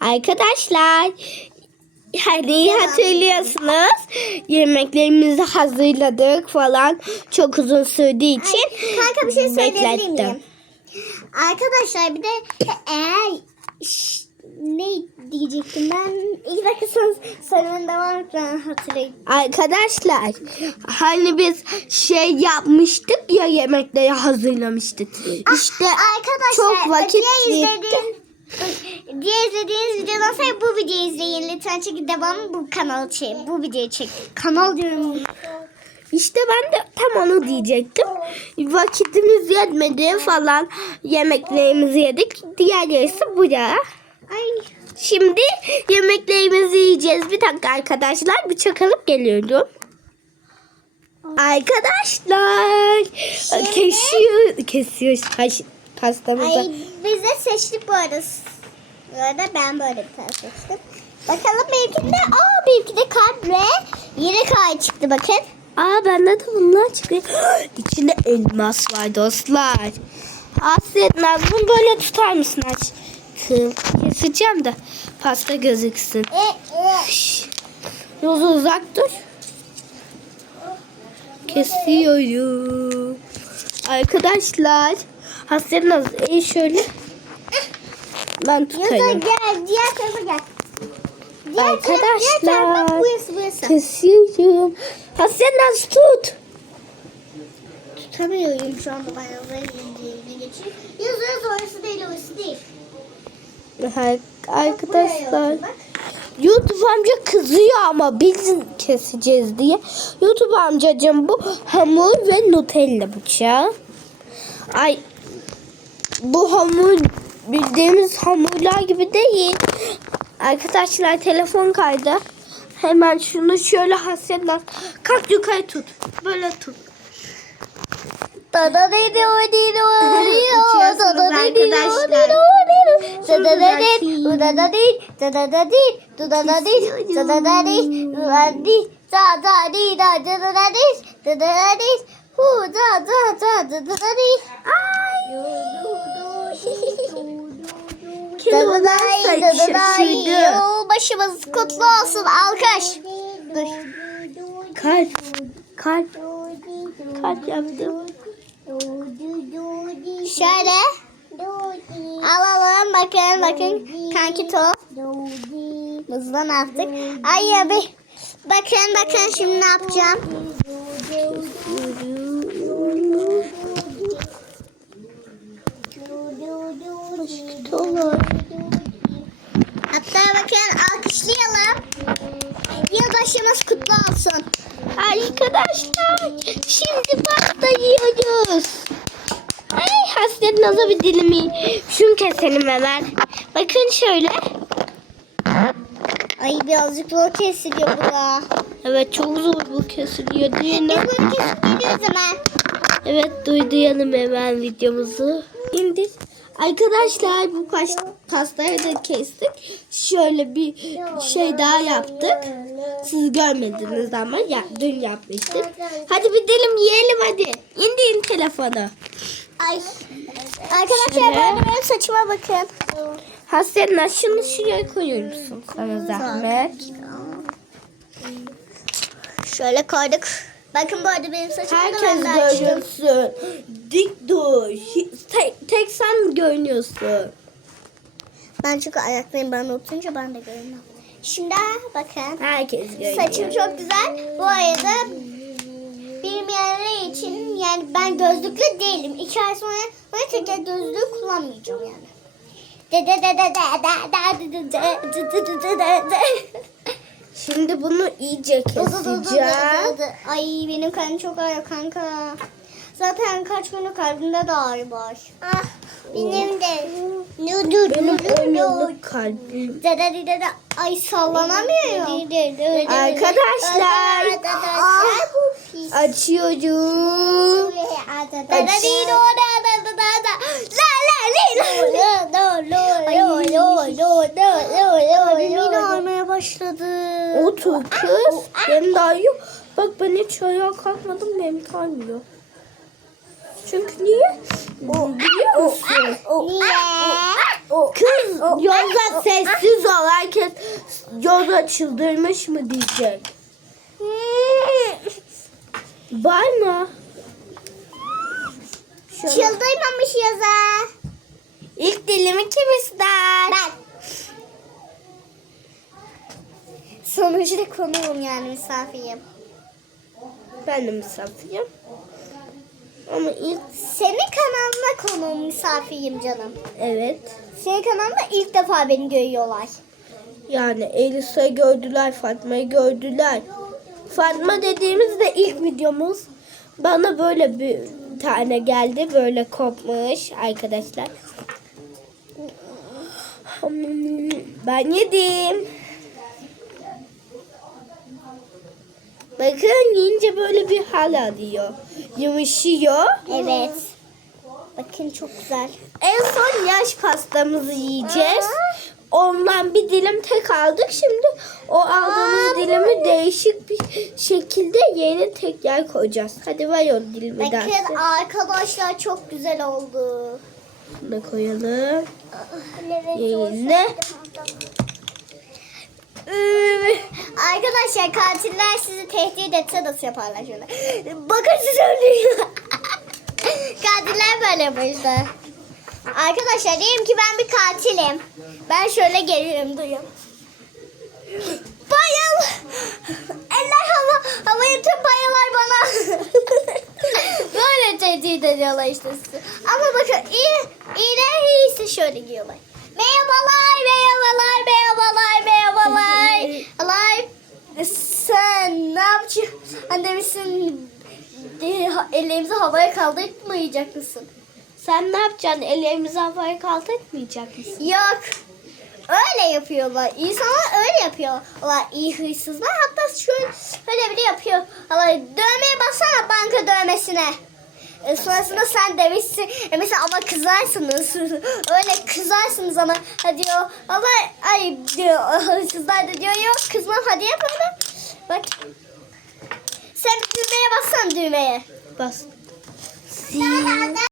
Arkadaşlar hani hatırlıyorsunuz yemeklerimizi hazırladık falan çok uzun sürdüğü için Kanka bir şey söyleyebilir miyim? Arkadaşlar bir de eğer Şş, ne diyecektim ben ilk dakika son sorunun devam etmeden hatırlayayım. Arkadaşlar hani biz şey yapmıştık ya yemekleri hazırlamıştık. İşte Arkadaşlar çok vakit gitti. Diğer izlediğiniz videodan sonra bu videoyu izleyin lütfen çünkü devamı bu kanal çek bu videoyu çek kanal diyorum İşte ben de tam onu diyecektim. Vakitimiz yetmedi falan yemeklerimizi yedik. Diğer yarısı buraya. ay Şimdi yemeklerimizi yiyeceğiz. Bir dakika arkadaşlar bir çakalım geliyorum. Arkadaşlar kesiyor kesiyor haş- pastamızı. ay biz de seçtik bu arada bu arada ben böyle bir tane seçtim bakalım benimkinde aa benimkinde kalp ve yeni kalp çıktı bakın Aa bende de bunlar çıkıyor. İçinde elmas var dostlar. Asya Nazım böyle tutar mısın aç? Keseceğim de pasta gözüksün. e, e. Yozu uzak dur. Kesiyorum. Arkadaşlar. Hasret Nazım iyi şöyle. Ben tutayım. gel diğer tarafa gel Diğer diğer Arkadaşlar. taraf burası burası Kesiyorum. Hasret Nazım tut. Tutamıyorum şu anda ben yazıya geçeyim. Yazı orası değil orası değil. Ha, Arkadaşlar. Bak. YouTube amca kızıyor ama biz keseceğiz diye. YouTube amcacığım bu hamur ve Nutella bıçağı. Ay bu hamur bildiğimiz hamurlar gibi değil. Arkadaşlar telefon kaydı. Hemen şunu şöyle hasretle kalk yukarı tut. Böyle tut. Da Tadı olan daha iyi, tadı daha iyi. Yol başımız kutlu olsun alkış. Dur. Kalp, kalp, kalp yaptım. Şöyle alalım bakın bakın kanki to. Mızdan attık. Ay abi bakın bakın şimdi ne yapacağım. Aşk olur. Hatta bakın alkışlayalım. Yılbaşımız kutlu olsun. Arkadaşlar şimdi pasta yiyoruz. Ay hasret nazı bir dilimi. Şunu keselim hemen. Bakın şöyle. Ay birazcık zor kesiliyor bu da. Evet çok zor bu kesiliyor diye. Biz bunu kesip geliyoruz hemen. Evet duyduğum hemen videomuzu. İndir. Arkadaşlar bu paş, pastayı da kestik. Şöyle bir şey daha yaptık. Siz görmediniz ama ya, dün yapmıştık. Hadi bir dilim yiyelim hadi. İndirin telefonu. Ay. Arkadaşlar Şöyle. ben de benim saçıma bakın. Hasretler şunu şuraya koyuyor musun sana zahmet? Şöyle koyduk. Bakın bu arada benim saçımı da Herkes ben de açtım. görünsün. Dik dur. Tek, tek sen görünüyorsun. Ben çünkü ayaklarım bana oturunca ben de görünmem. Şimdi bakın. Herkes görüyor. Saçım çok güzel. Bu arada bilmeyenler için yani ben gözlüklü değilim. İki ay sonra ben tekrar gözlüğü kullanmayacağım yani. Şimdi bunu iyice keseceğim. Ay benim kanım çok ağrıyor kanka. Zaten kaç günlük kalbimde de ağrı var. Ah benim de. Nu du Benim du 10 du du. yıllık kalbim. Dede dede de ay sallanamıyorum. Arkadaşlar. Arkadaşlar bu pis. Açıyorum. Ağrımaya başladı. Otur kız. Benim daha yok. Bak ben hiç ayağa kalkmadım benim kalmıyor. Çünkü niye? Biliyor musun? Niye? Kız yolda sessiz ol. Herkes yolda çıldırmış mı diyecek. Var mı? Şöyle. Çıldırmamış yaza. İlk dilimi kim ister? Ben. Sonuçta konuğum yani misafirim. Ben de misafirim. Ama ilk Senin kanalına konuğum misafirim canım. evet. Senin kanalında ilk defa beni görüyorlar. Yani Elisa'yı gördüler, Fatma'yı gördüler. Fatma dediğimizde ilk videomuz bana böyle bir tane geldi. Böyle kopmuş arkadaşlar. Ben yedim. Bakın yiyince böyle bir hal alıyor. Yumuşuyor. Evet. Bakın çok güzel. En son yaş pastamızı yiyeceğiz. Ondan bir dilim tek aldık. Şimdi o aldığımız Aa, dilimi değişik bir şekilde yerine tekrar koyacağız. Hadi ver o dilimi Bakın dersin. arkadaşlar çok güzel oldu. Bunu da koyalım. Yerine. Arkadaşlar katiller sizi tehdit etse nasıl yaparlar şöyle. Bakın siz öldürüyor. katiller böyle yapmışlar. Arkadaşlar diyelim ki ben bir katilim. Ben şöyle gelirim duyuyorum. Bayıl. Eller hava, havaya tüm bayalar bana. Böyle tehdit ediyorlar işte. Ama bakın iyi, iyiler iyisi şöyle diyorlar. Merhabalar, yapacaksın? Anne misin? Ellerimizi havaya kaldırmayacak mısın? Sen ne yapacaksın? Ellerimizi havaya kaldırmayacak mısın? Yok. Öyle yapıyorlar. İnsanlar öyle yapıyorlar. İyi hırsızlar. Hatta şöyle bile yapıyor. Dövmeye baksana banka dövmesine. E, sonrasında sen demişsin. E, mesela ama kızarsınız. öyle kızarsınız ama. Ha diyor. Ama ay diyor. Hırsızlar da diyor. Yok kızmam hadi yapalım. Bak. Sen düğmeye bassana düğmeye. Bas. Sen